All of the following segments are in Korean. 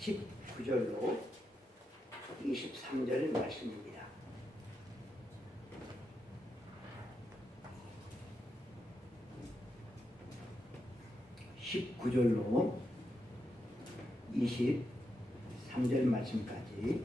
19절로 23절 말씀입니다. (19절로) 23절 말씀까지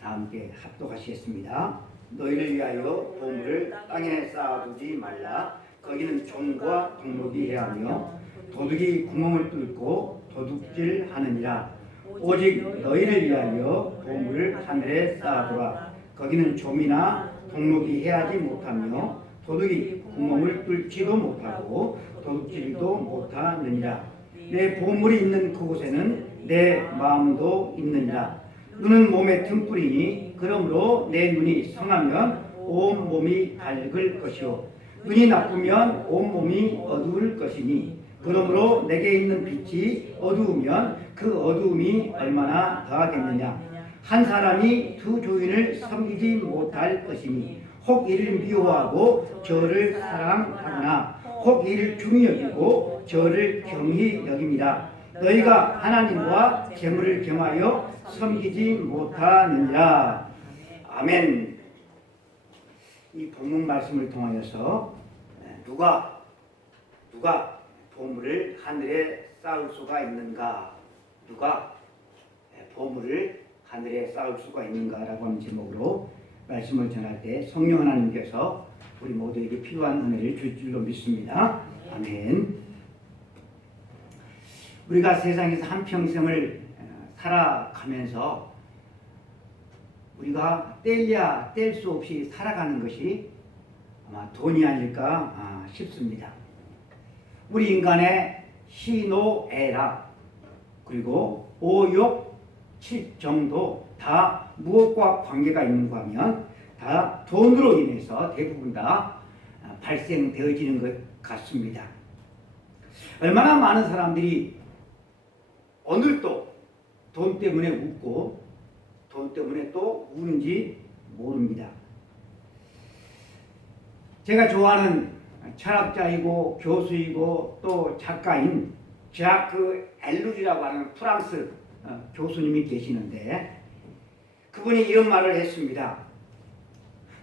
다 함께 합독하시겠습니다. 너희를 위하여 보물을 땅에 쌓아두지 말라. 거기는 종과 동록이 해하며 도둑이 구멍을 뚫고 도둑질하느니라. 오직 너희를 위하여 보물을 하늘에 쌓아두라. 거기는 좀이나 동록이 해하지 못하며 도둑이 구멍을 뚫지도 못하고 도둑질도 못하느니라. 내 보물이 있는 그곳에는 내 마음도 있느니라. 눈은 몸의 등불이니 그러므로 내 눈이 성하면 온 몸이 밝을 것이요 눈이 나쁘면 온 몸이 어두울 것이니 그러므로 내게 있는 빛이 어두우면 그 어두움이 얼마나 더하겠느냐. 한 사람이 두 주인을 섬기지 못할 것이니 혹 이를 미워하고 저를 사랑하거나 혹 이를 중히 여기고 저를 경히 여깁니다. 너희가 하나님과 재물을 겸하여 섬기지 못하느니라. 아멘. 이 본문 말씀을 통하여서 누가 보물을 하늘에 쌓을 수가 있는가? 누가 보물을 하늘에 쌓을 수가 있는가라고 하는 제목으로 말씀을 전할 때 성령 하나님께서 우리 모두에게 필요한 은혜를 줄 줄로 믿습니다. 아멘. 우리가 세상에서 한평생을 살아가면서 우리가 뗄래야 뗄 수 없이 살아가는 것이 아마 돈이 아닐까 싶습니다. 우리 인간의 희노애락 그리고 오욕 칠정도 다 무엇과 관계가 있는가 하면 다 돈으로 인해서 대부분 다 발생되어지는 것 같습니다. 얼마나 많은 사람들이 오늘도 돈 때문에 웃고 돈 때문에 또 우는지 모릅니다. 제가 좋아하는 철학자이고 교수이고 또 작가인 ዣ크 엘루지라고 하는 프랑스 교수님이 계시는데 그분이 이런 말을 했습니다.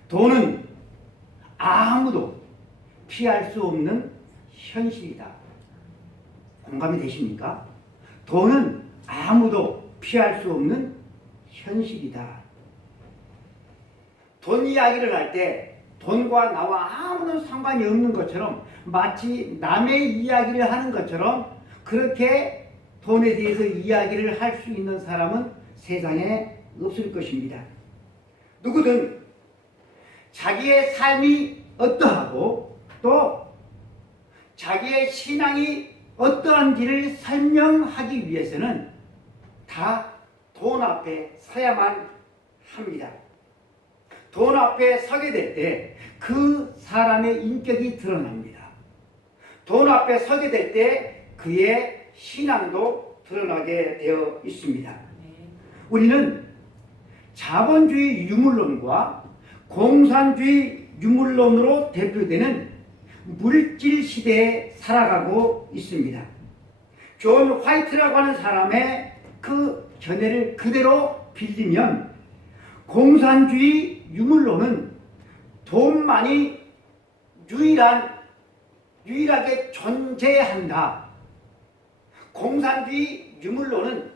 돈은 아무도 피할 수 없는 현실이다. 공감이 되십니까? 돈은 아무도 피할 수 없는 현실이다. 돈 이야기를 할 때 돈과 나와 아무런 상관이 없는 것처럼 마치 남의 이야기를 하는 것처럼 그렇게 돈에 대해서 이야기를 할 수 있는 사람은 세상에 없을 것입니다. 누구든 자기의 삶이 어떠하고 또 자기의 신앙이 어떠한지를 설명하기 위해서는 다 돈 앞에 서야만 합니다. 돈 앞에 서게 될 때 그 사람의 인격이 드러납니다. 돈 앞에 서게 될 때 그의 신앙도 드러나게 되어 있습니다. 우리는 자본주의 유물론과 공산주의 유물론으로 대표되는 물질 시대에 살아가고 있습니다. 존 화이트라고 하는 사람의 그 견해를 그대로 빌리면 공산주의 유물론은 돈만이 유일하게 존재한다. 공산주의 유물론은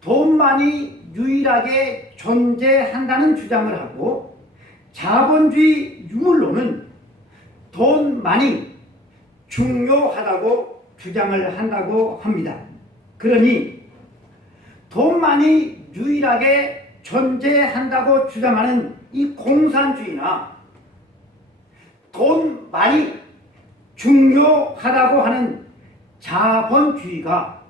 돈만이 유일하게 존재한다는 주장을 하고 자본주의 유물론은 돈만이 중요하다고 주장을 한다고 합니다. 그러니 돈만이 유일하게 존재한다고 주장하는 이 공산주의나 돈만이 중요하다고 하는 자본주의가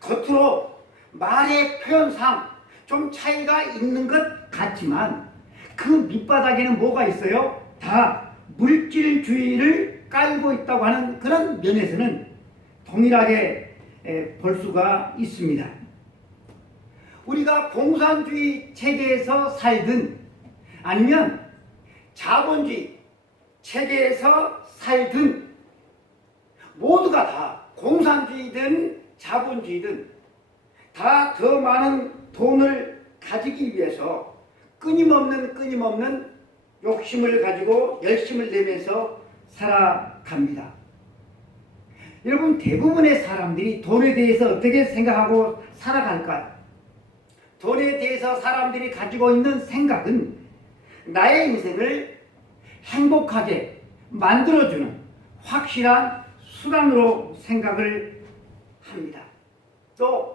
겉으로 말의 표현상 좀 차이가 있는 것 같지만 그 밑바닥에는 뭐가 있어요? 다 물질주의를 깔고 있다고 하는 그런 면에서는 동일하게 볼 수가 있습니다. 우리가 공산주의 체계에서 살든 아니면 자본주의 체계에서 살든 모두가 다 공산주의든 자본주의든 다 더 많은 돈을 가지기 위해서 끊임없는 욕심을 가지고 열심을 내면서 살아갑니다. 여러분, 대부분의 사람들이 돈에 대해서 어떻게 생각하고 살아갈까요? 돈에 대해서 사람들이 가지고 있는 생각은 나의 인생을 행복하게 만들어주는 확실한 수단으로 생각을 합니다. 또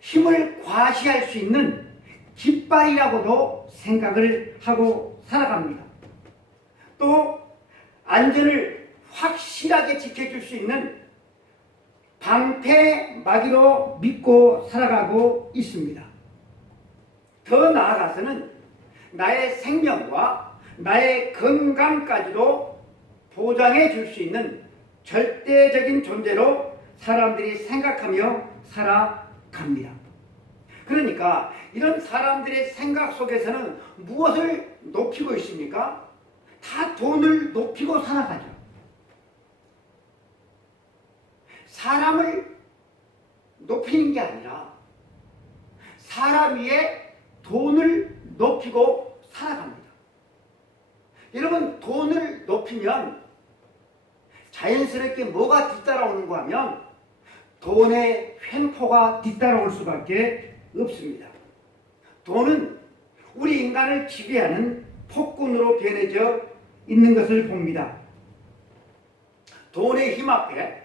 힘을 과시할 수 있는 깃발이라고도 생각을 하고 살아갑니다. 또 안전을 확실하게 지켜줄 수 있는 방패막이로 믿고 살아가고 있습니다. 더 나아가서는 나의 생명과 나의 건강까지도 보장해 줄 수 있는 절대적인 존재로 사람들이 생각하며 살아갑니다. 그러니까 이런 사람들의 생각 속에서는 무엇을 높이고 있습니까? 다 돈을 높이고 살아가죠. 사람을 높이는 게 아니라 사람 위에 돈을 높이고 살아갑니다. 여러분, 돈을 높이면 자연스럽게 뭐가 뒤따라오는가 하면 돈의 횡포가 뒤따라올 수밖에 없습니다. 돈은 우리 인간을 지배하는 폭군으로 변해져 있는 것을 봅니다. 돈의 힘 앞에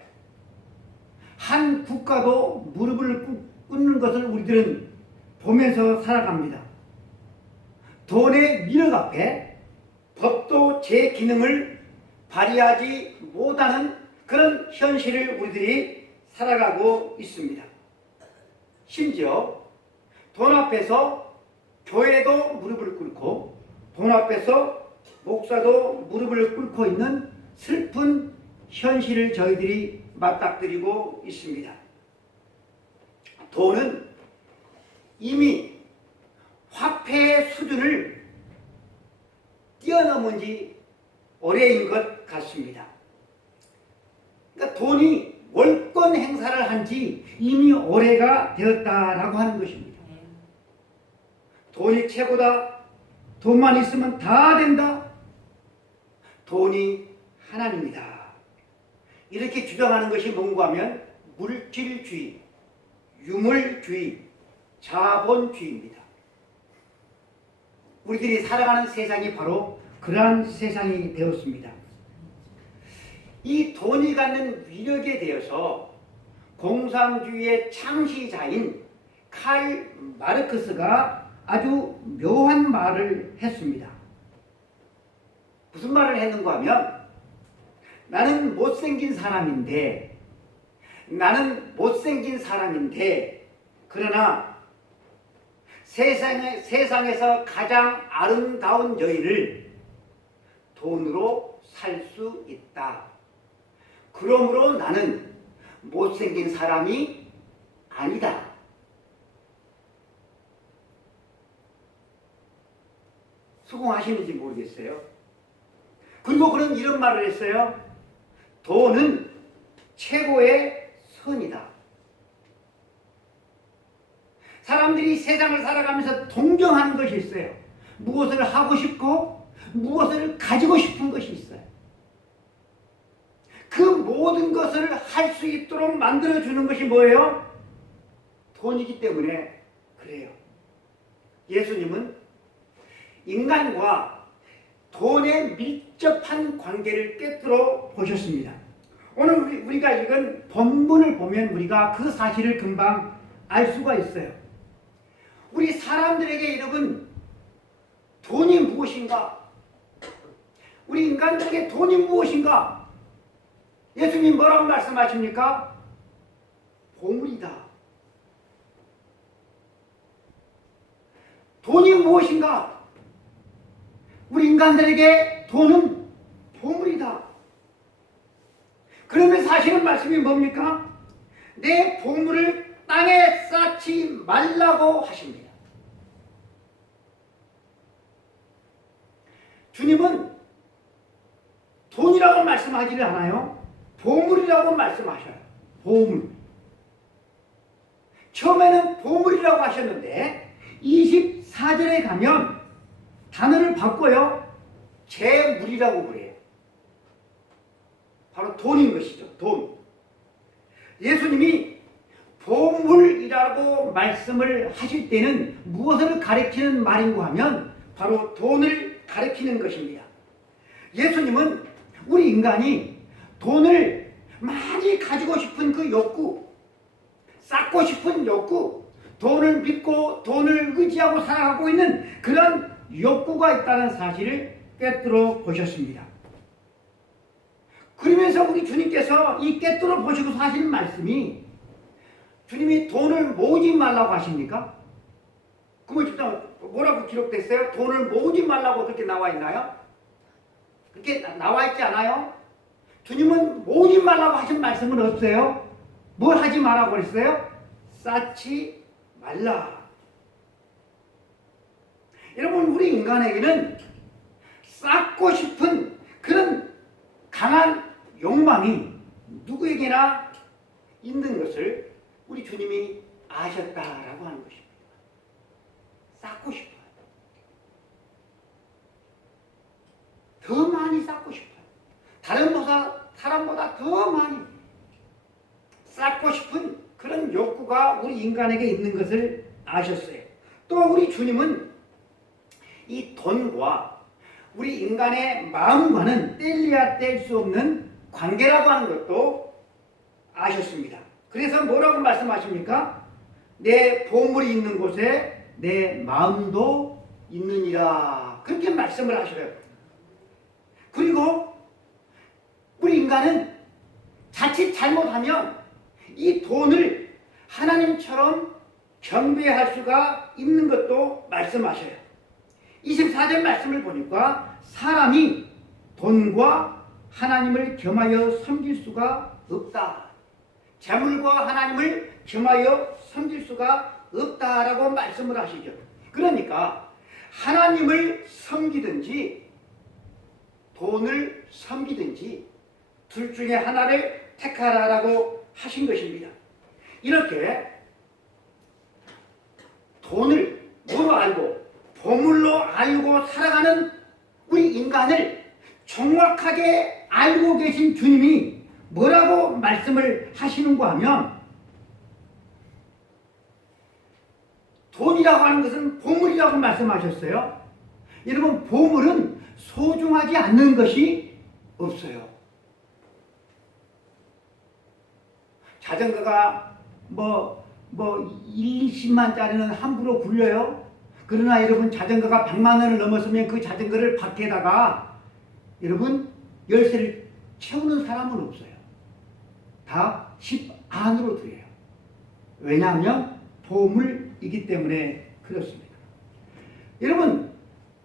한 국가도 무릎을 꿇는 것을 우리들은 보면서 살아갑니다. 돈의 위력 앞에 법도 제 기능을 발휘하지 못하는 그런 현실을 우리들이 살아가고 있습니다. 심지어 돈 앞에서 교회도 무릎을 꿇고 돈 앞에서 목사도 무릎을 꿇고 있는 슬픈 현실을 저희들이 맞닥뜨리고 있습니다. 돈은 이미 화폐의 수준을 뛰어넘은 지 오래인 것 같습니다. 그러니까 돈이 월권 행사를 한 지 이미 오래가 되었다라고 하는 것입니다. 돈이 최고다. 돈만 있으면 다 된다. 돈이 하나님이다. 이렇게 주장하는 것이 뭔가 하면 물질주의, 유물주의, 자본주의입니다. 우리들이 살아가는 세상이 바로 그러한 세상이 되었습니다. 이 돈이 갖는 위력에 대해서 공산주의의 창시자인 칼 마르크스가 아주 묘한 말을 했습니다. 무슨 말을 했는가 하면 나는 못생긴 사람인데 그러나 세상에서 가장 아름다운 여인을 돈으로 살 수 있다. 그러므로 나는 못생긴 사람이 아니다. 수긍하시는지 모르겠어요. 그리고 그는 이런 말을 했어요. 돈은 최고의 선이다. 사람들이 세상을 살아가면서 동경하는 것이 있어요. 무엇을 하고 싶고 무엇을 가지고 싶은 것이 있어요. 그 모든 것을 할 수 있도록 만들어주는 것이 뭐예요? 돈이기 때문에 그래요. 예수님은 인간과 돈의 밀접한 관계를 꿰뚫어 보셨습니다. 오늘 우리가 읽은 본문을 보면 우리가 그 사실을 금방 알 수가 있어요. 우리 사람들에게 여러분 돈이 무엇인가? 우리 인간들에게 돈이 무엇인가? 예수님 뭐라고 말씀하십니까? 보물이다. 돈이 무엇인가? 우리 인간들에게 돈은 보물이다. 그러면 사실은 말씀이 뭡니까? 내 보물을 땅에 쌓지 말라고 하십니다. 주님은 돈이라고 말씀하지를 않아요. 보물이라고 말씀하셔요. 보물. 처음에는 보물이라고 하셨는데 24절에 가면 단어를 바꿔요. 재물이라고 그래요. 바로 돈인 것이죠. 돈. 예수님이 보물이라고 말씀을 하실 때는 무엇을 가리키는 말인고 하면 바로 돈을 가리키는 것입니다. 예수님은 우리 인간이 돈을 많이 가지고 싶은 그 욕구, 쌓고 싶은 욕구, 돈을 믿고 돈을 의지하고 살아가고 있는 그런 욕구가 있다는 사실을 꿰뚫어 보셨습니다. 그러면서 우리 주님께서 이 꿰뚫어 보시고 하시는 말씀이 주님이 돈을 모으지 말라고 하십니까? 그러면 뭐라고 기록됐어요? 돈을 모으지 말라고 그렇게 나와 있나요? 그렇게 나와 있지 않아요? 주님은 모으지 말라고 하신 말씀은 없어요. 뭘 하지 말라고 그랬어요? 쌓지 말라. 여러분, 우리 인간에게는 쌓고 싶은 그런 강한 욕망이 누구에게나 있는 것을 우리 주님이 아셨다라고 하는 것입니다. 쌓고 싶어요. 더 많이 쌓고 싶어요. 다른 사람보다 더 많이 쌓고 싶은 그런 욕구가 우리 인간에게 있는 것을 아셨어요. 또 우리 주님은 이 돈과 우리 인간의 마음과는 뗄래야 뗄 수 없는 관계라고 하는 것도 아셨습니다. 그래서 뭐라고 말씀하십니까? 내 보물이 있는 곳에 내 마음도 있느니라. 그렇게 말씀을 하셔요. 그리고 우리 인간은 자칫 잘못하면 이 돈을 하나님처럼 경배할 수가 있는 것도 말씀하셔요. 24절 말씀을 보니까 사람이 돈과 하나님을 겸하여 섬길 수가 없다. 재물과 하나님을 겸하여 섬길 수가 없다라고 말씀을 하시죠. 그러니까 하나님을 섬기든지 돈을 섬기든지 둘 중에 하나를 택하라라고 하신 것입니다. 이렇게 돈을 뭐로 알고 보물로 알고 살아가는 우리 인간을 정확하게 알고 계신 주님이 뭐라고 말씀을 하시는가 하면 돈이라고 하는 것은 보물이라고 말씀하셨어요. 여러분, 보물은 소중하지 않는 것이 없어요. 자전거가 1, 20만짜리는 함부로 굴려요. 그러나 여러분, 자전거가 100만 원을 넘었으면 그 자전거를 밖에다가 여러분 열쇠를 채우는 사람은 없어요. 다 집 안으로 들여요. 왜냐하면 보물이기 때문에 그렇습니다. 여러분,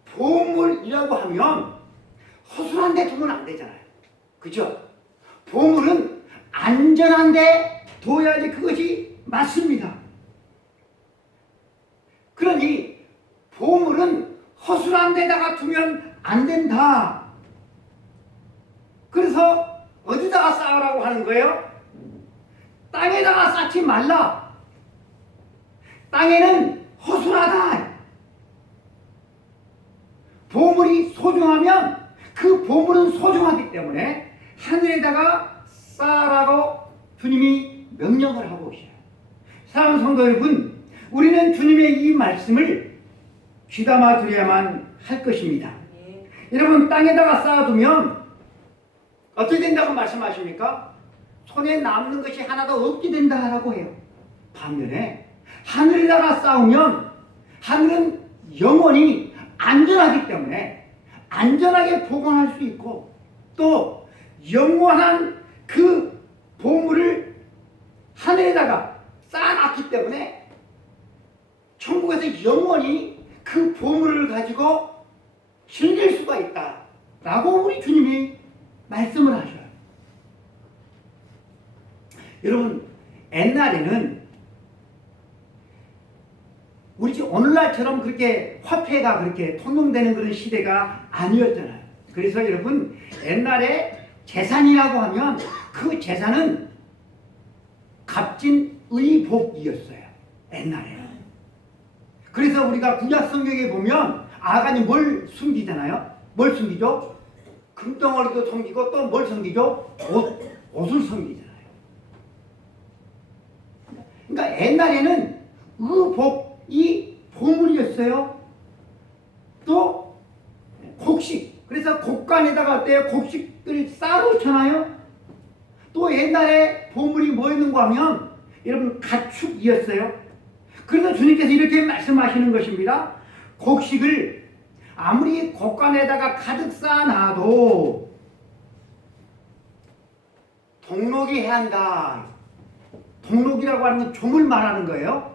보물이라고 하면 허술한 데 두면 안 되잖아요. 그죠? 보물은 안전한 데 둬야지 그것이 맞습니다. 그러니 보물은 허술한 데다가 두면 안 된다. 그래서 어디다가 쌓으라고 하는 거예요? 땅에다가 쌓지 말라. 땅에는 허술하다. 보물이 소중하면 그 보물은 소중하기 때문에 하늘에다가 쌓으라고 주님이 명령을 하고 계셔요. 사랑하는 성도 여러분, 우리는 주님의 이 말씀을 귀담아 들여야만 할 것입니다. 여러분, 땅에다가 쌓아두면 어떻게 된다고 말씀하십니까? 손에 남는 것이 하나도 없게 된다라고 해요. 반면에 하늘에다가 쌓으면 하늘은 영원히 안전하기 때문에 안전하게 보관할 수 있고 또 영원한 그 보물을 하늘에다가 쌓아놨기 때문에 천국에서 영원히 그 보물을 가지고 즐길 수가 있다라고 우리 주님이 말씀을 하셔요. 여러분, 옛날에는 우리 오늘날처럼 그렇게 화폐가 그렇게 통용되는 그런 시대가 아니었잖아요. 그래서 여러분, 옛날에 재산이라고 하면 그 재산은 값진 의복이었어요. 옛날에. 그래서 우리가 구약 성경에 보면 아간이 뭘 숨기잖아요. 뭘 숨기죠? 금덩어리도 숨기고 또 뭘 숨기죠? 옷을 숨기잖아요. 그러니까 옛날에는 의복이 보물이었어요. 또 곡식. 그래서 곡간에다가 어때요? 곡식을 쌓아놓잖아요. 또 옛날에 보물이 뭐였는가 하면 여러분 가축이었어요. 그래서 주님께서 이렇게 말씀하시는 것입니다. 곡식을 아무리 곡간에다가 가득 쌓아놔도 동록이 해야 한다. 동록이라고 하는 건 좀을 말하는 거예요.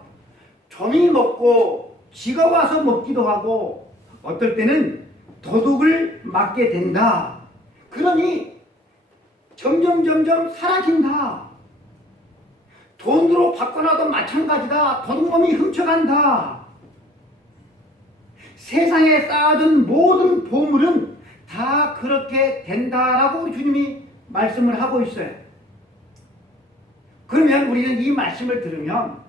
좀이 먹고 지가 와서 먹기도 하고 어떨 때는 도둑을 맞게 된다. 그러니 점점 사라진다. 돈으로 바꿔놔도 마찬가지다. 도둑놈이 훔쳐간다. 세상에 쌓아둔 모든 보물은 다 그렇게 된다라고 우리 주님이 말씀을 하고 있어요. 그러면 우리는 이 말씀을 들으면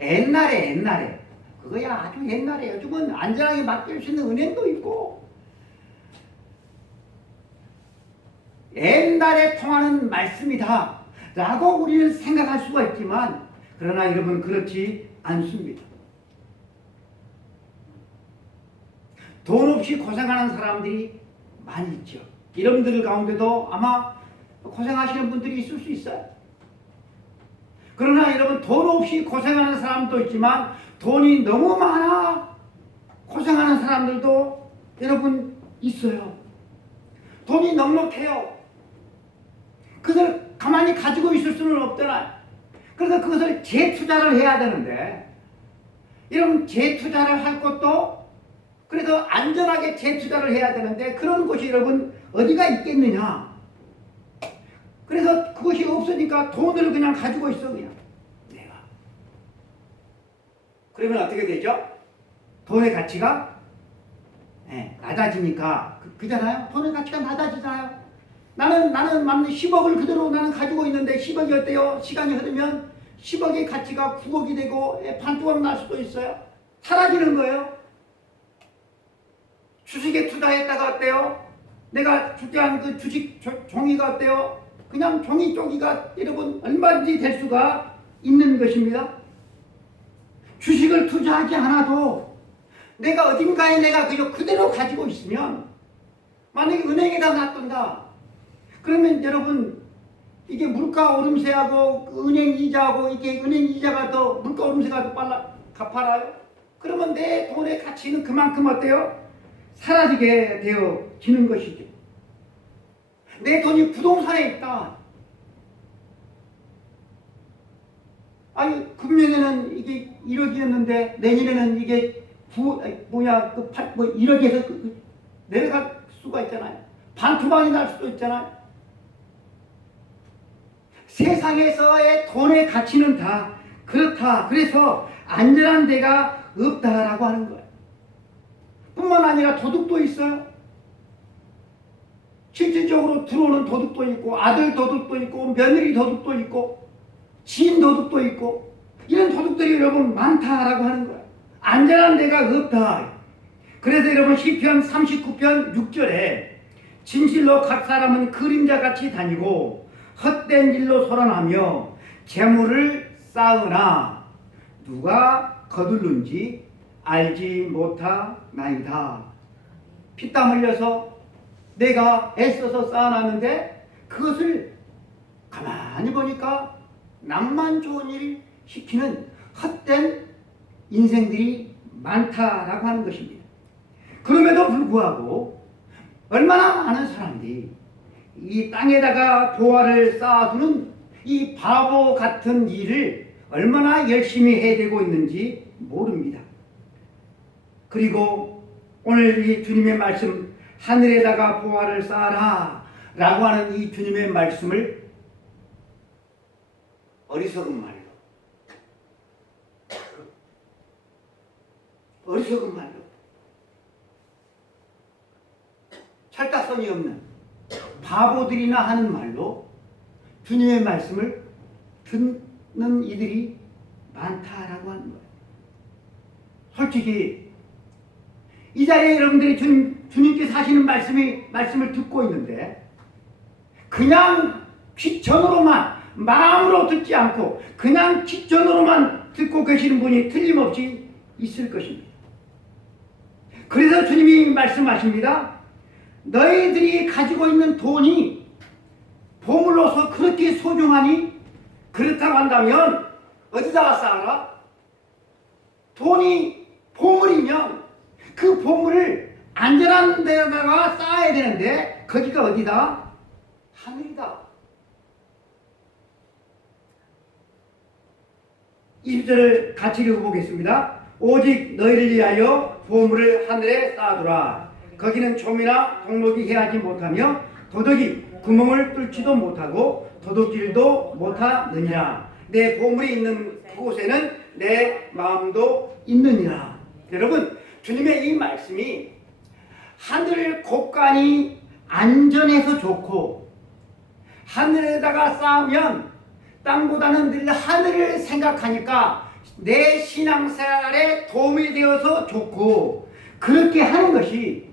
옛날에 그거야 아주 옛날에 요즘은 안전하게 맡길 수 있는 은행도 있고 옛날에 통하는 말씀이다 라고 우리는 생각할 수가 있지만 그러나 여러분 그렇지 않습니다. 돈 없이 고생하는 사람들이 많이 있죠. 여러분들 가운데도 아마 고생하시는 분들이 있을 수 있어요. 그러나 여러분 돈 없이 고생하는 사람도 있지만 돈이 너무 많아 고생하는 사람들도 여러분 있어요. 돈이 넉넉해요. 그것을 가만히 가지고 있을 수는 없잖아요. 그래서 그것을 재투자를 해야 되는데 여러분 재투자를 할 것도 그래서 안전하게 재투자를 해야 되는데 그런 곳이 여러분 어디가 있겠느냐. 그래서 그것이 없으니까 돈을 그냥 가지고 있어 그냥 내가. 그러면 어떻게 되죠? 돈의 가치가 낮아지니까 그잖아요. 돈의 가치가 낮아지잖아요. 나는 맞는 10억을 그대로 나는 가지고 있는데 10억이 어때요? 시간이 흐르면 10억의 가치가 9억이 되고 반토막 날 수도 있어요. 사라지는 거예요. 주식에 투자했다가 어때요? 내가 투자한 그 주식 종이가 어때요? 그냥 종이 쪼기가 여러분 얼마든지 될 수가 있는 것입니다. 주식을 투자하지 않아도 내가 어딘가에 내가 그대로 가지고 있으면 만약에 은행에다 놔둔다. 그러면 여러분 이게 물가 오름세하고 그 은행 이자하고 이게 은행 이자가 더 물가 오름세가 더 빨라 갚아라요. 그러면 내 돈의 가치는 그만큼 어때요? 사라지게 되어지는 것이죠. 내 돈이 부동산에 있다. 아니 금년에는 이게 1억이었는데 내년에는 이게 1억에서 내려갈 수가 있잖아요. 반토막이 날 수도 있잖아요. 세상에서의 돈의 가치는 다 그렇다. 그래서 안전한 데가 없다라고 하는 거예요. 뿐만 아니라 도둑도 있어요. 실질적으로 들어오는 도둑도 있고 아들 도둑도 있고 며느리 도둑도 있고 지인 도둑도 있고 이런 도둑들이 여러분 많다라고 하는 거예요. 안전한 데가 없다. 그래서 여러분 시편 39편 6절에 진실로 각 사람은 그림자같이 다니고 헛된 일로 소란하며 재물을 쌓으나 누가 거둘는지 알지 못하나이다. 피땀 흘려서 내가 애써서 쌓아놨는데 그것을 가만히 보니까 남만 좋은 일 시키는 헛된 인생들이 많다라고 하는 것입니다. 그럼에도 불구하고 얼마나 많은 사람들이 이 땅에다가 보화를 쌓아두는 이 바보 같은 일을 얼마나 열심히 해대고 있는지 모릅니다. 그리고 오늘 이 주님의 말씀 하늘에다가 보화를 쌓아라 라고 하는 이 주님의 말씀을 어리석은 말로 찰떡성이 없는 바보들이나 하는 말로 주님의 말씀을 듣는 이들이 많다라고 하는 거예요. 솔직히 이 자리에 여러분들이 주님께서 하시는 말씀을 듣고 있는데 그냥 귀천으로만 마음으로 듣지 않고 그냥 귀천으로만 듣고 계시는 분이 틀림없이 있을 것입니다. 그래서 주님이 말씀하십니다. 너희들이 가지고 있는 돈이 보물로서 그렇게 소중하니? 그렇다고 한다면 어디다가 쌓아라? 돈이 보물이면 그 보물을 안전한 데다가 쌓아야 되는데 거기가 어디다? 하늘이다. 20절을 같이 읽어보겠습니다. 오직 너희를 위하여 보물을 하늘에 쌓아두라. 거기는 좀이나 동록이 해하지 못하며 도둑이 구멍을 뚫지도 못하고 도둑질도 못하느니라. 내 보물이 있는 그곳에는 내 마음도 있느니라. 여러분, 주님의 이 말씀이 하늘 곳간이 안전해서 좋고 하늘에다가 쌓으면 땅보다는 늘 하늘을 생각하니까 내 신앙생활에 도움이 되어서 좋고 그렇게 하는 것이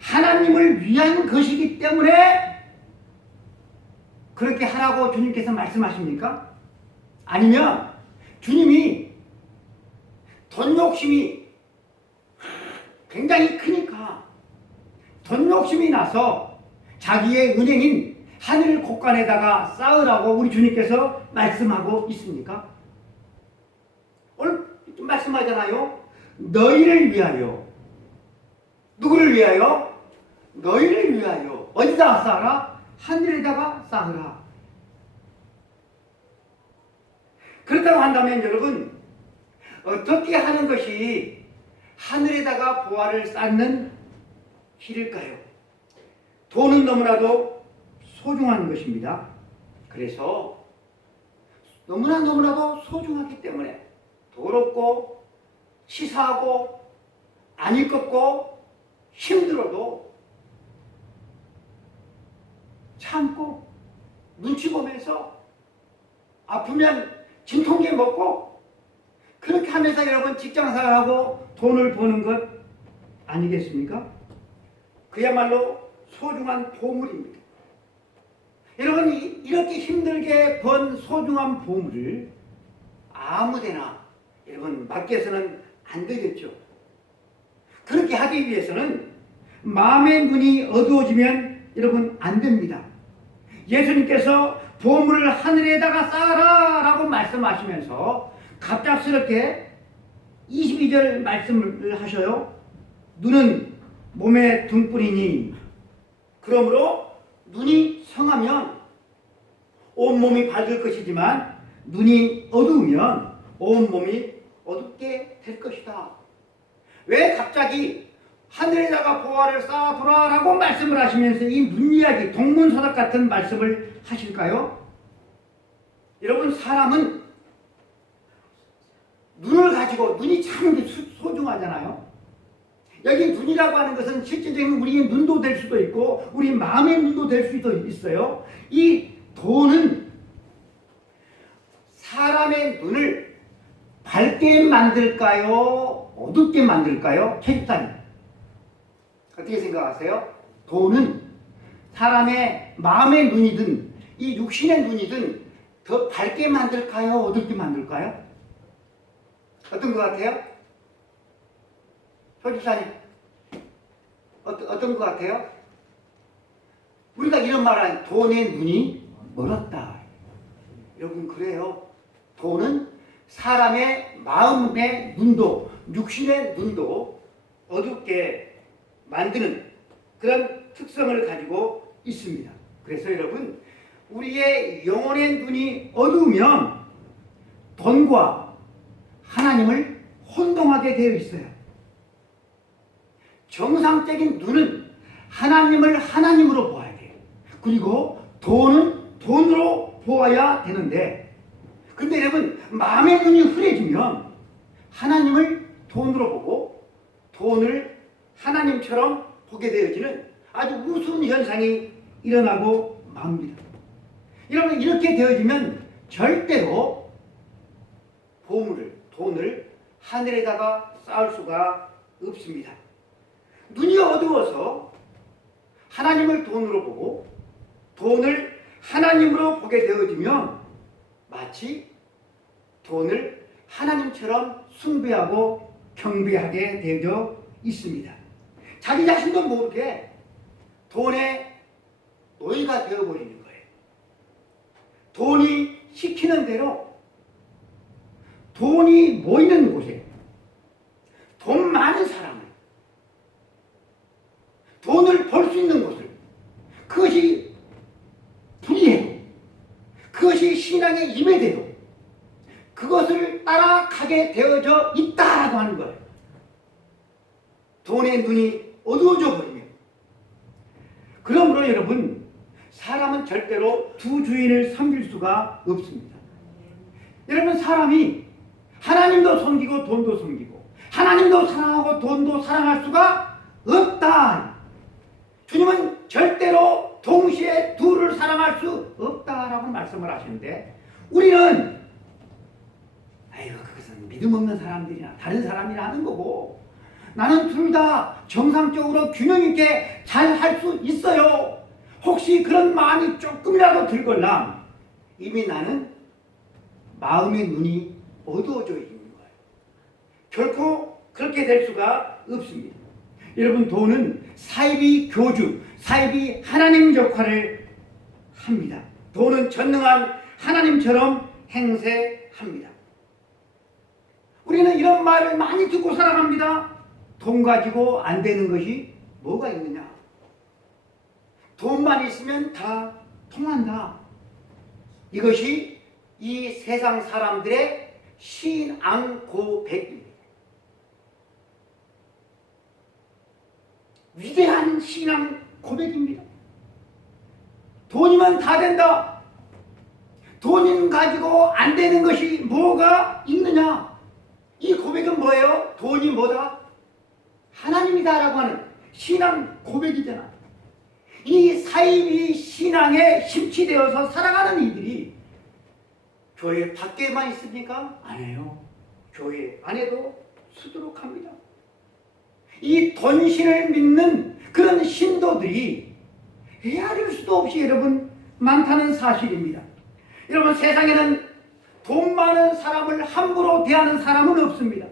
하나님을 위한 것이기 때문에 그렇게 하라고 주님께서 말씀하십니까? 아니면 주님이 돈 욕심이 굉장히 크니까 돈 욕심이 나서 자기의 은행인 하늘 곳간에다가 쌓으라고 우리 주님께서 말씀하고 있습니까? 오늘 말씀하잖아요. 너희를 위하여. 누구를 위하여? 너희를 위하여. 어디다가 쌓아라? 하늘에다가 쌓으라. 그렇다고 한다면 여러분, 어떻게 하는 것이 하늘에다가 보화를 쌓는 길일까요? 돈은 너무나도 소중한 것입니다. 그래서 너무나도 소중하기 때문에 더럽고 치사하고 안 읽겁고 힘들어도 참고 눈치 보면서 아프면 진통제 먹고 그렇게 하면서 여러분 직장생활하고 돈을 버는 것 아니겠습니까? 그야말로 소중한 보물입니다. 여러분, 이렇게 힘들게 번 소중한 보물을 아무데나 여러분 맡겨서는 안 되겠죠. 그렇게 하기 위해서는 마음의 눈이 어두워지면 여러분 안 됩니다. 예수님께서 보물을 하늘에다가 쌓아라 라고 말씀하시면서 갑작스럽게 22절 말씀을 하셔요. 눈은 몸의 등불이니 그러므로 눈이 성하면 온몸이 밝을 것이지만 눈이 어두우면 온몸이 어둡게 될 것이다. 왜 갑자기 하늘에다가 보화를 쌓아두라 라고 말씀을 하시면서 이 눈 이야기, 동문서답 같은 말씀을 하실까요? 여러분, 사람은 눈을 가지고, 눈이 참 소중하잖아요. 여기 눈이라고 하는 것은 실질적인 우리의 눈도 될 수도 있고 우리 마음의 눈도 될 수도 있어요. 이 돈은 사람의 눈을 밝게 만들까요? 어둡게 만들까요? 최집사님, 어떻게 생각하세요? 돈은 사람의 마음의 눈이든 이 육신의 눈이든 더 밝게 만들까요? 어둡게 만들까요? 어떤 것 같아요? 최집사님, 어떤 것 같아요? 우리가 이런 말 하는 돈의 눈이 멀었다. 여러분, 그래요. 돈은 사람의 마음의 눈도 육신의 눈도 어둡게 만드는 그런 특성을 가지고 있습니다. 그래서 여러분, 우리의 영혼의 눈이 어두우면 돈과 하나님을 혼동하게 되어 있어요. 정상적인 눈은 하나님을 하나님으로 보아야 돼요. 그리고 돈은 돈으로 보아야 되는데, 근데 여러분, 마음의 눈이 흐려지면 하나님을 돈으로 보고 돈을 하나님처럼 보게 되어지는 아주 우스운 현상이 일어나고 맙니다. 여러분, 이렇게 되어지면 절대로 보물을, 돈을 하늘에다가 쌓을 수가 없습니다. 눈이 어두워서 하나님을 돈으로 보고 돈을 하나님으로 보게 되어지면 마치 돈을 하나님처럼 숭배하고 경배하게 되어져 있습니다. 자기 자신도 모르게 돈의 노예가 되어버리는 거예요. 돈이 시키는 대로 돈이 모이는 곳에 돈 많은 사람을 돈을 벌 수 있는 곳을 그것이 불이해요. 그것이 신앙의 임해대로 그것을 따라가게 되어져 있다라고 하는 거예요. 돈의 눈이 어두워져 버리면. 그러므로 여러분, 사람은 절대로 두 주인을 섬길 수가 없습니다. 여러분, 사람이 하나님도 섬기고 돈도 섬기고 하나님도 사랑하고 돈도 사랑할 수가 없다. 주님은 절대로 동시에 둘을 사랑할 수 없다라고 말씀을 하시는데, 우리는 아이고 그것은 믿음 없는 사람들이나 다른 사람이나 하는 거고, 나는 둘 다 정상적으로 균형 있게 잘 할 수 있어요. 혹시 그런 마음이 조금이라도 들걸랑 이미 나는 마음의 눈이 어두워져 있는 거예요. 결코 그렇게 될 수가 없습니다. 여러분, 돈은 사이비 교주, 사이비 하나님 역할을 합니다. 돈은 전능한 하나님처럼 행세합니다. 우리는 이런 말을 많이 듣고 살아갑니다. 돈 가지고 안 되는 것이 뭐가 있느냐? 돈만 있으면 다 통한다. 이것이 이 세상 사람들의 신앙 고백입니다. 위대한 신앙 고백입니다. 돈이면 다 된다. 돈 가지고 안 되는 것이 뭐가 있느냐? 이 고백은 뭐예요? 돈이 뭐다? 하나님이다라고 하는 신앙 고백이잖아. 이 사이비 신앙에 심취되어서 살아가는 이들이 교회 밖에만 있습니까? 아니에요. 교회 안에도 수두룩합니다. 이 돈신을 믿는 그런 신도들이 헤아릴 수도 없이 여러분 많다는 사실입니다. 여러분, 세상에는 돈 많은 사람을 함부로 대하는 사람은 없습니다.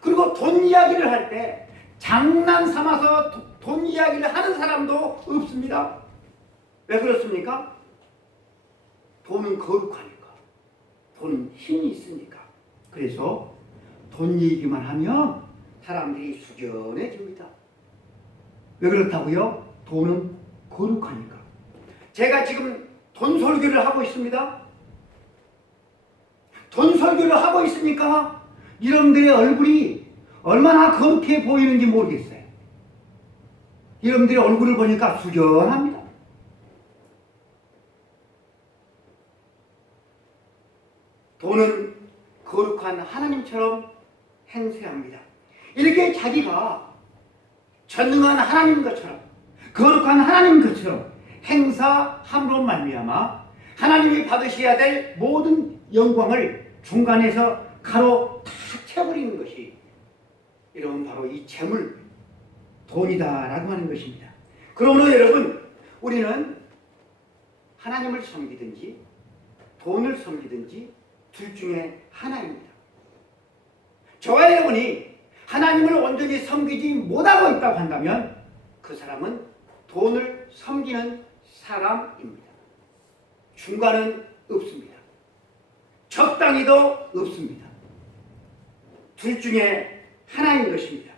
그리고 돈 이야기를 할 때 장난 삼아서 돈 이야기를 하는 사람도 없습니다. 왜 그렇습니까? 돈은 거룩하니까. 돈은 힘이 있으니까. 그래서 돈 얘기만 하면 사람들이 숙연해집니다. 왜 그렇다고요? 돈은 거룩하니까. 제가 지금 돈 설교를 하고 있습니다. 돈 설교를 하고 있으니까 여러분들의 얼굴이 얼마나 거룩해 보이는지 모르겠어요. 여러분들의 얼굴을 보니까 숙연합니다. 돈은 거룩한 하나님처럼 행세합니다. 이렇게 자기가 전능한 하나님 것처럼, 거룩한 하나님 것처럼 행사함으로 말미암아 하나님이 받으셔야 될 모든 영광을 중간에서 가로 다 채버리는 것이 여러분 바로 이 재물, 돈이다라고 하는 것입니다. 그러므로 여러분, 우리는 하나님을 섬기든지 돈을 섬기든지 둘 중에 하나입니다. 저와 여러분이 하나님을 온전히 섬기지 못하고 있다고 한다면 그 사람은 돈을 섬기는 사람입니다. 중간은 없습니다. 적당히도 없습니다. 둘 중에 하나인 것입니다.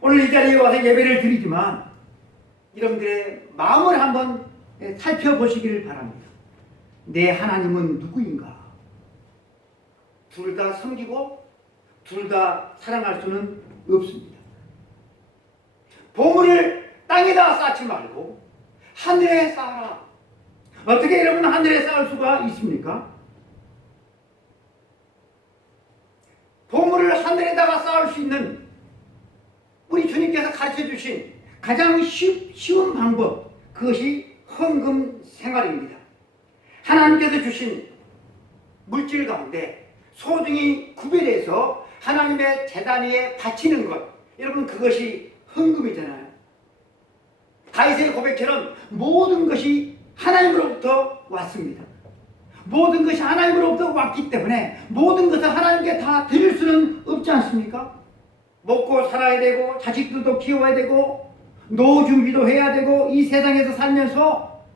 오늘 이 자리에 와서 예배를 드리지만 여러분들의 마음을 한번 살펴보시기를 바랍니다. 내 하나님은 누구인가? 둘 다 섬기고 둘 다 사랑할 수는 없습니다. 보물을 땅에다 쌓지 말고 하늘에 쌓아라. 어떻게 여러분 하늘에 쌓을 수가 있습니까? 보물을 하늘에다가 쌓을 수 있는 우리 주님께서 가르쳐 주신 가장 쉬운 방법, 그것이 헌금 생활입니다. 하나님께서 주신 물질 가운데 소중히 구별해서 하나님의 제단 위에 바치는 것, 여러분 그것이 헌금이잖아요. 다윗의 고백처럼 모든 것이 하나님으로부터 왔습니다. 모든 것이 하나님으로부터 왔기 때문에 모든 것을 하나님께 다 드릴 수는 없지 않습니까? 먹고 살아야 되고 자식들도 키워야 되고 노후 준비도 해야 되고 이 세상에서 살면서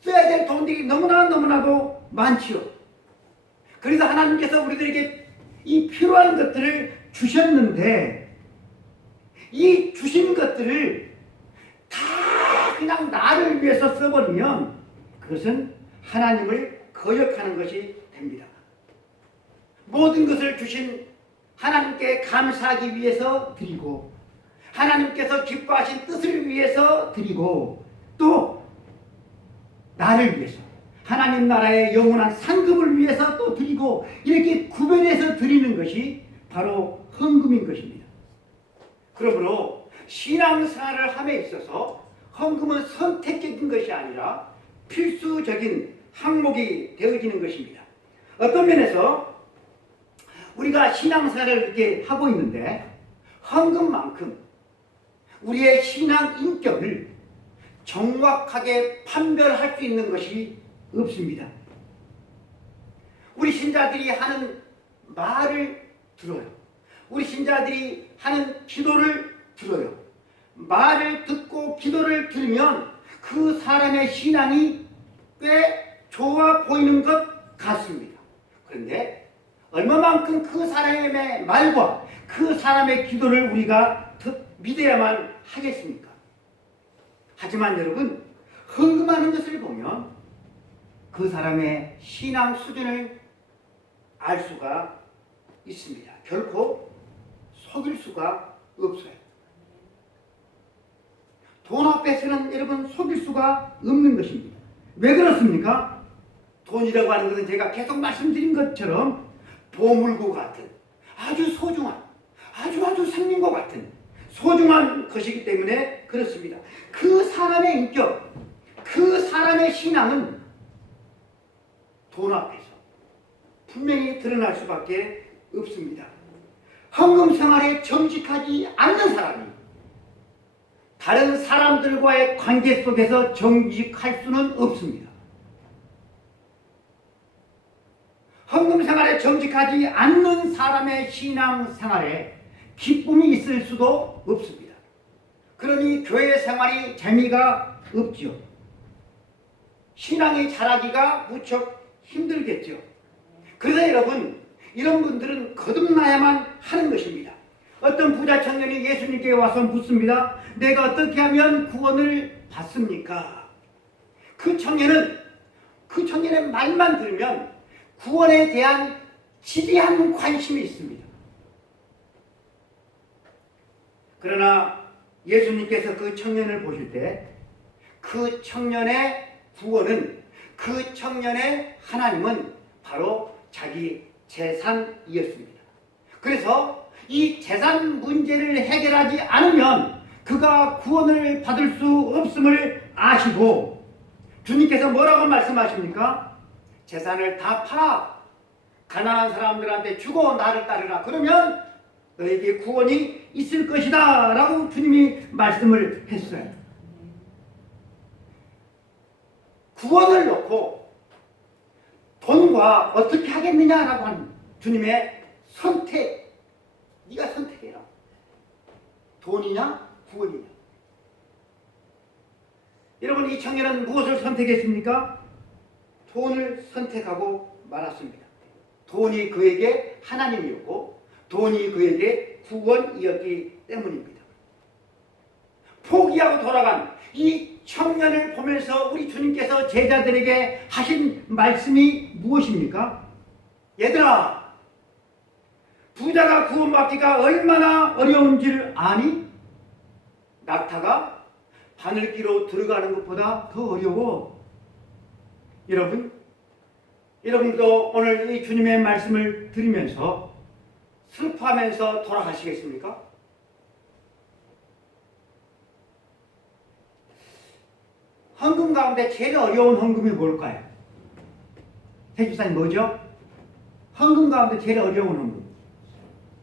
써야 될 돈들이 너무나도 많지요. 그래서 하나님께서 우리들에게 이 필요한 것들을 주셨는데 이 주신 것들을 다 그냥 나를 위해서 써버리면 그것은 하나님을 거역하는 것이 됩니다. 모든 것을 주신 하나님께 감사하기 위해서 드리고 하나님께서 기뻐하신 뜻을 위해서 드리고 또 나를 위해서 하나님 나라의 영원한 상급을 위해서 또 드리고 이렇게 구별해서 드리는 것이 바로 헌금인 것입니다. 그러므로 신앙생활을 함에 있어서 헌금은 선택적인 것이 아니라 필수적인 항목이 되어지는 것입니다. 어떤 면에서 우리가 신앙생활을 이렇게 하고 있는데 헌금만큼 우리의 신앙 인격을 정확하게 판별할 수 있는 것이 없습니다. 우리 신자들이 하는 말을 들어요. 우리 신자들이 하는 기도를 들어요. 말을 듣고 기도를 들으면 그 사람의 신앙이 꽤 좋아 보이는 것 같습니다. 그런데 얼마만큼 그 사람의 말과 그 사람의 기도를 우리가 믿어야만 하겠습니까? 하지만 여러분, 헌금하는 것을 보면 그 사람의 신앙 수준을 알 수가 있습니다. 결코 속일 수가 없어요. 돈 앞에서는 여러분 속일 수가 없는 것입니다. 왜 그렇습니까? 돈이라고 하는 것은 제가 계속 말씀드린 것처럼 보물고 같은 아주 소중한 아주 생명과 같은 소중한 것이기 때문에 그렇습니다. 그 사람의 인격, 그 사람의 신앙은 돈 앞에서 분명히 드러날 수밖에 없습니다. 헌금 생활에 정직하지 않는 사람이 다른 사람들과의 관계 속에서 정직할 수는 없습니다. 헌금 생활에 정직하지 않는 사람의 신앙 생활에 기쁨이 있을 수도 없습니다. 그러니 교회 생활이 재미가 없죠. 신앙이 자라기가 무척 힘들겠죠. 그래서 여러분, 이런 분들은 거듭나야만 하는 것입니다. 어떤 부자 청년이 예수님께 와서 묻습니다. 내가 어떻게 하면 구원을 받습니까? 그 청년의 말만 들으면 구원에 대한 지대한 관심이 있습니다. 그러나 예수님께서 그 청년을 보실 때 그 청년의 구원은, 그 청년의 하나님은 바로 자기 재산이었습니다. 그래서 이 재산 문제를 해결하지 않으면 그가 구원을 받을 수 없음을 아시고 주님께서 뭐라고 말씀하십니까? 재산을 다 팔아 가난한 사람들한테 주고 나를 따르라. 그러면 너에게 구원이 있을 것이다 라고 주님이 말씀을 했어요. 구원을 놓고 돈과 어떻게 하겠느냐라고 하는 주님의 선택, 네가 선택해라. 돈이냐 구원이냐. 여러분, 이 청년은 무엇을 선택했습니까? 돈을 선택하고 말았습니다. 돈이 그에게 하나님이었고 돈이 그에게 구원이었기 때문입니다. 포기하고 돌아간 이 청년을 보면서 우리 주님께서 제자들에게 하신 말씀이 무엇입니까? 얘들아, 부자가 구원받기가 얼마나 어려운 줄 아니? 낙타가 바늘기로 들어가는 것보다 더 어려워. 여러분도 오늘 이 주님의 말씀을 들으면서 슬퍼하면서 돌아가시겠습니까? 헌금 가운데 제일 어려운 헌금이 뭘까요? 해주사님 뭐죠? 헌금 가운데 제일 어려운 헌금.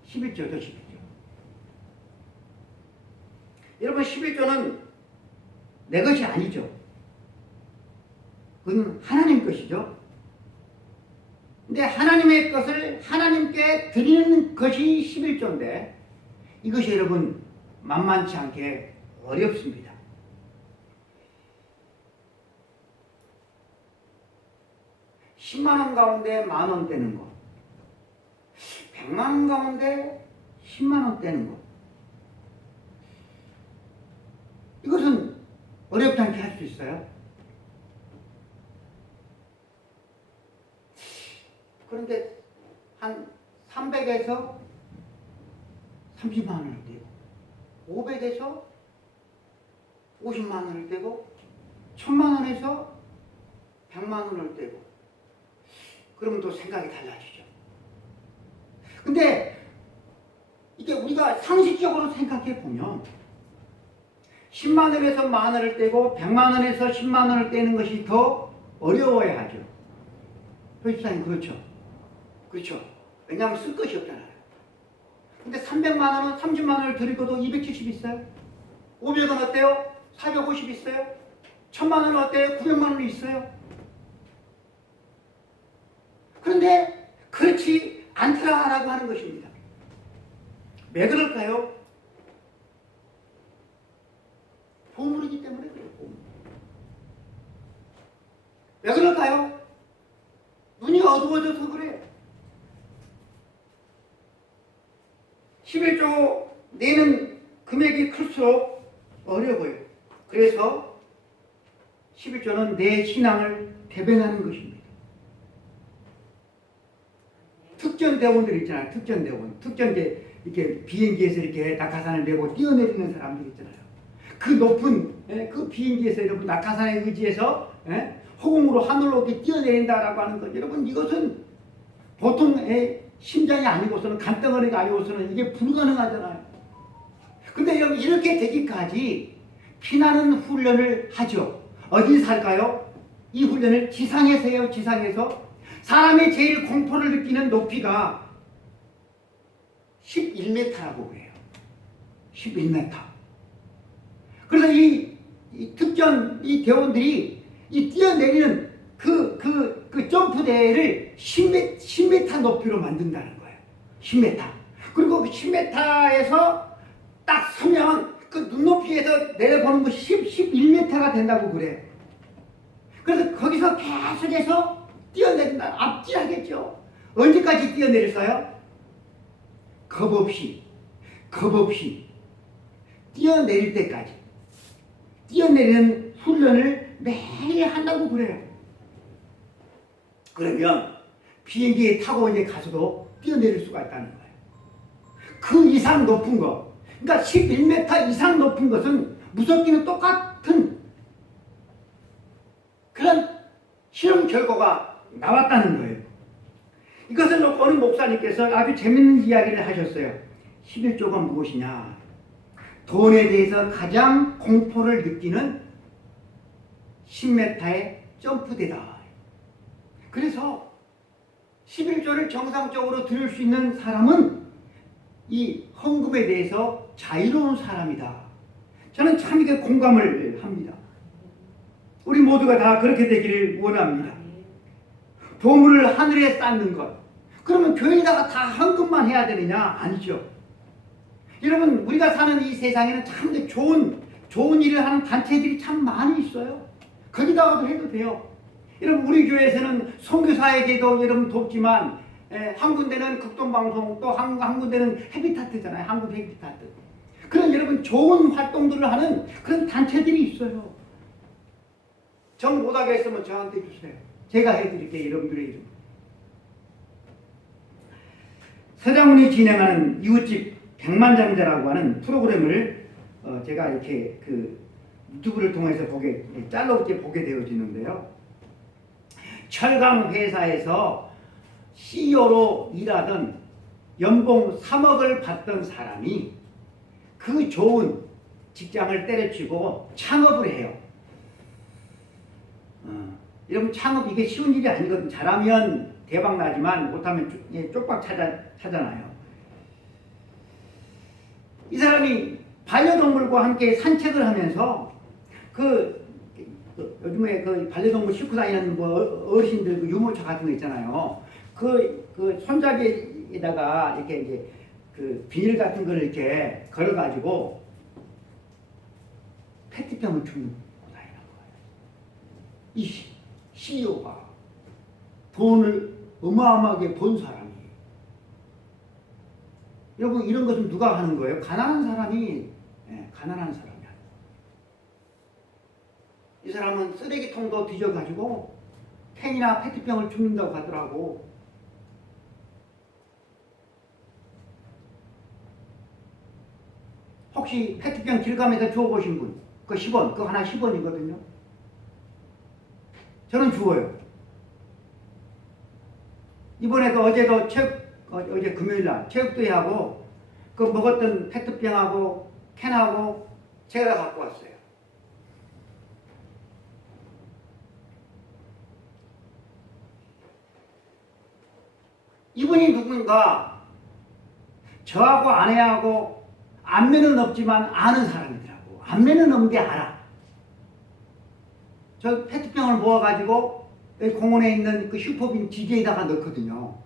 11조죠, 11조. 여러분, 11조는 내 것이 아니죠. 그건 하나님 것이죠. 근데 하나님의 것을 하나님께 드리는 것이 11조인데 이것이 여러분 만만치 않게 어렵습니다. (10만 원) 가운데 (10,000원) 떼는 거, (100만 원) 가운데 (10만 원) 떼는 거, 이것은 어렵지 않게 할 수 있어요. 그런데 한 300에서 30만 원을 떼고 500에서 50만 원을 떼고 1000만 원에서 100만 원을 떼고 그러면 또 생각이 달라지죠. 근데 이게 우리가 상식적으로 생각해 보면 10만 원에서 10,000 원을 떼고 100만 원에서 10만 원을 떼는 것이 더 어려워야 하죠. 표지사님, 그렇죠? 그렇죠. 왜냐하면 쓸 것이 없잖아요. 근데 300만 원은 30만 원을 드리고도 270 있어요. 500원 어때요? 450 있어요. 1000만 원은 어때요? 900만 원이 있어요. 그런데 그렇지 않더라라고 하는 것입니다. 왜 그럴까요? 보물이기 때문에 그래요. 보물. 왜 그럴까요? 눈이 어두워져서 그래요. 11조 내는 금액이 클수록 어려워요. 그래서 11조는 내 신앙을 대변하는 것입니다. 특전 대원들 있잖아요. 특전 대원. 특전대 이렇게 비행기에서 이렇게 낙하산을 메고 뛰어내리는 사람들 있잖아요. 그 높은 그 비행기에서 여러분 낙하산에 의지해서 허공으로 하늘로 이렇게 뛰어내린다라고 하는 것. 여러분 이것은 보통 심장이 아니고서는 간덩어리가 아니고서는 이게 불가능하잖아요. 근데 여러분 이렇게 되기까지 피나는 훈련을 하죠. 어디서 할까요? 이 훈련을 지상에서 해요. 지상에서. 사람이 제일 공포를 느끼는 높이가 11m라고 해요. 11m. 그래서 이 특전 이 대원들이 이 뛰어내리는 그 점프대를 10m 높이로 만든다는 거예요. 10m. 그리고 10m에서 딱 서면 그 눈높이에서 내려보는 것이 11m가 된다고 그래요. 그래서 거기서 계속해서 뛰어내린다. 앞질하겠죠. 언제까지 뛰어내렸어요? 겁 없이 뛰어내릴 때까지 뛰어내리는 훈련을 매일 한다고 그래요. 그러면 비행기에 타고 이제 가서도 뛰어내릴 수가 있다는 거예요. 그 이상 높은 거, 그러니까 11m 이상 높은 것은 무섭기는 똑같은 그런 실험 결과가 나왔다는 거예요. 이것을 놓고 어느 목사님께서 아주 재밌는 이야기를 하셨어요. 11조가 무엇이냐? 돈에 대해서 가장 공포를 느끼는 10m의 점프대다. 그래서 11조를 정상적으로 들을 수 있는 사람은 이 헌금에 대해서 자유로운 사람이다. 저는 참 이게 공감을 합니다. 우리 모두가 다 그렇게 되기를 원합니다. 보물을 하늘에 쌓는 것. 그러면 교회에다가 다 헌금만 해야 되느냐? 아니죠. 여러분 우리가 사는 이 세상에는 참 좋은 일을 하는 단체들이 참 많이 있어요. 거기다가도 해도 돼요. 여러분 우리 교회에서는 선교사에게도 여러분 돕지만 한 군데는 극동방송 또 한 군데는 헤비타트잖아요. 한국 헤비타트. 그런 여러분 좋은 활동들을 하는 그런 단체들이 있어요. 정 못하겠으면 저한테 주세요. 제가 해드릴게요. 여러분들의 이름. 서장훈이 진행하는 이웃집 백만장자라고 하는 프로그램을 제가 이렇게 그 유튜브를 통해서 짤롭게 보게 되어지는데요. 철강 회사에서 CEO로 일하던 연봉 3억을 받던 사람이 그 좋은 직장을 때려치고 창업을 해요. 여러분 창업 이게 쉬운 일이 아니거든. 잘하면 대박 나지만 못하면 쪽박 차잖아요. 이 사람이 반려동물과 함께 산책을 하면서 요즘에 그 반려동물 싣고 다니는 뭐 어르신들 그 유모차 같은 거 있잖아요. 그 손잡이에다가 이렇게 이제 그 비닐 같은 걸 이렇게 걸어가지고 페트병을 주고 다니는 거예요. 이 CEO가 돈을 어마어마하게 번 사람이. 여러분, 이런 것은 누가 하는 거예요? 가난한 사람이. 가난한 사람이야. 이 사람은 쓰레기통도 뒤져가지고 펜이나 페트병을 줍는다고 하더라고. 혹시 페트병 길 가면서 주워보신 분? 그거 10원, 그거 하나 10원이거든요. 저는 주워요. 이번에 어제도 어제 금요일날 체육대회 하고 그 먹었던 페트병하고 캔하고 제가 갖고 왔어요. 이분이 누군가 저하고 아내하고 안면은 없지만 아는 사람이더라고. 안면은 없는데 알아. 저 페트병을 모아가지고 공원에 있는 그 슈퍼빈 기계에다가 넣거든요.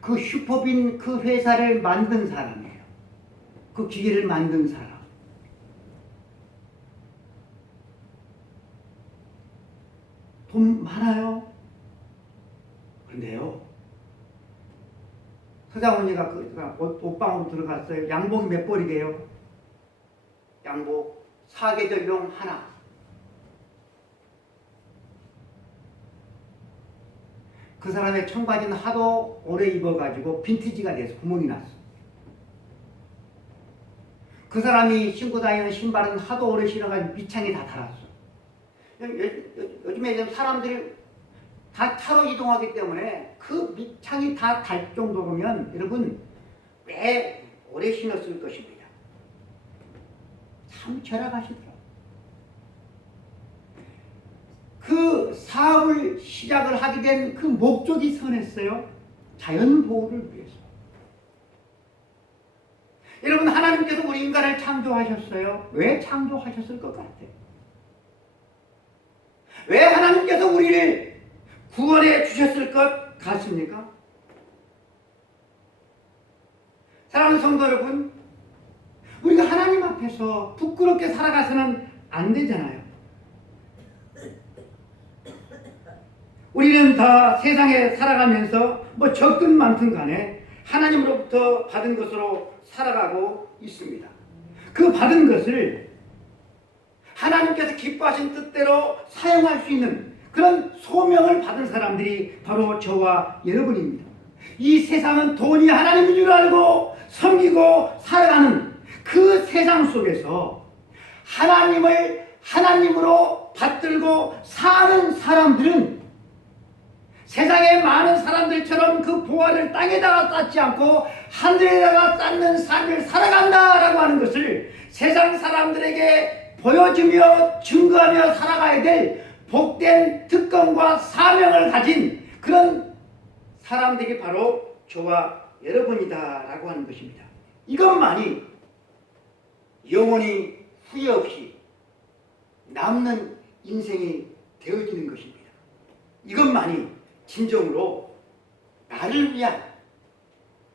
그 슈퍼빈 그 회사를 만든 사람이에요. 그 기계를 만든 사람. 돈 많아요. 그런데요, 서장훈이가 옷방으로 들어갔어요. 양복이 몇 벌이게요? 양복 사계절용 하나. 그 사람의 청바지는 하도 오래 입어가지고 빈티지가 돼서 구멍이 났어. 그 사람이 신고 다니는 신발은 하도 오래 신어가지고 밑창이 다 달았어. 요즘에 사람들이 다 차로 이동하기 때문에 그 밑창이 다 달 정도면 여러분 꽤 오래 신었을 것입니다. 참 절약하시더라고요. 그 사업을 시작을 하게 된 그 목적이 선했어요. 자연 보호를 위해서. 여러분, 하나님께서 우리 인간을 창조하셨어요. 왜 창조하셨을 것 같아요? 왜 하나님께서 우리를 구원해 주셨을 것 같습니까? 사랑하는 성도 여러분, 우리가 하나님 앞에서 부끄럽게 살아가서는 안 되잖아요. 우리는 다 세상에 살아가면서 뭐 적든 많든 간에 하나님으로부터 받은 것으로 살아가고 있습니다. 그 받은 것을 하나님께서 기뻐하신 뜻대로 사용할 수 있는 그런 소명을 받은 사람들이 바로 저와 여러분입니다. 이 세상은 돈이 하나님인 줄 알고 섬기고 살아가는 그 세상 속에서 하나님을 하나님으로 받들고 사는 사람들은 세상의 많은 사람들처럼 그 보화를 땅에다가 쌓지 않고 하늘에다가 쌓는 삶을 살아간다라고 하는 것을 세상 사람들에게 보여주며 증거하며 살아가야 될 복된 특권과 사명을 가진 그런 사람들이 바로 저와 여러분이다라고 하는 것입니다. 이것만이 영원히 후회 없이 남는 인생이 되어지는 것입니다. 이것만이 진정으로 나를 위한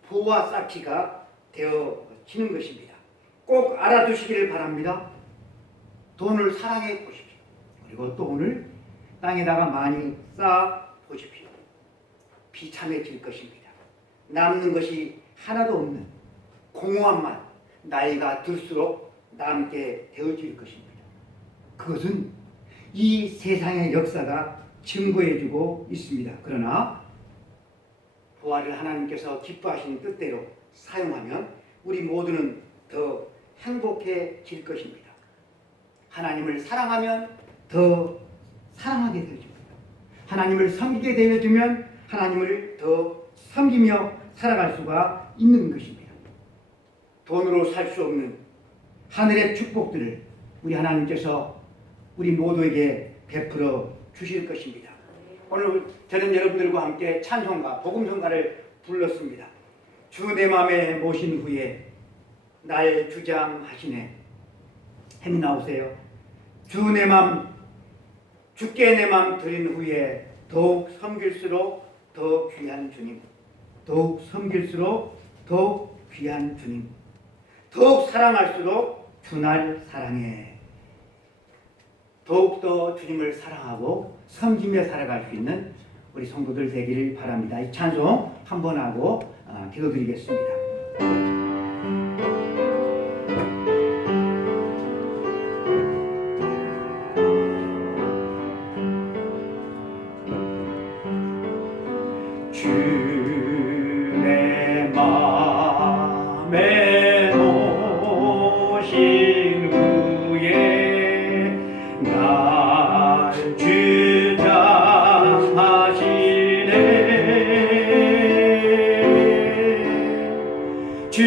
보화 쌓기가 되어지는 것입니다. 꼭 알아두시기를 바랍니다. 돈을 사랑해 보십시오. 그리고 돈을 땅에다가 많이 쌓아 보십시오. 비참해질 것입니다. 남는 것이 하나도 없는 공허함만 나이가 들수록 남게 되어질 것입니다. 그것은 이 세상의 역사가 증거해주고 있습니다. 그러나 보화를 하나님께서 기뻐하시는 뜻대로 사용하면 우리 모두는 더 행복해질 것입니다. 하나님을 사랑하면 더 사랑하게 되어집니다. 하나님을 섬기게 되어지면 하나님을 더 섬기며 살아갈 수가 있는 것입니다. 돈으로 살 수 없는 하늘의 축복들을 우리 하나님께서 우리 모두에게 베풀어 주실 것입니다. 오늘 저는 여러분들과 함께 찬송가, 복음성가를 불렀습니다. 주 내 맘에 모신 후에 날 주장하시네. 힘이 나오세요. 주 내 맘, 주께 내 맘 드린 후에 더욱 섬길수록 더 귀한 주님, 더욱 섬길수록 더욱 귀한 주님, 더욱 사랑할수록 주날 사랑해. 더욱더 주님을 사랑하고 섬기며 살아갈 수 있는 우리 성도들 되기를 바랍니다. 이 찬송 한번 하고 기도드리겠습니다. 주 내 맘에 오신 후에 날 주장하시네. 주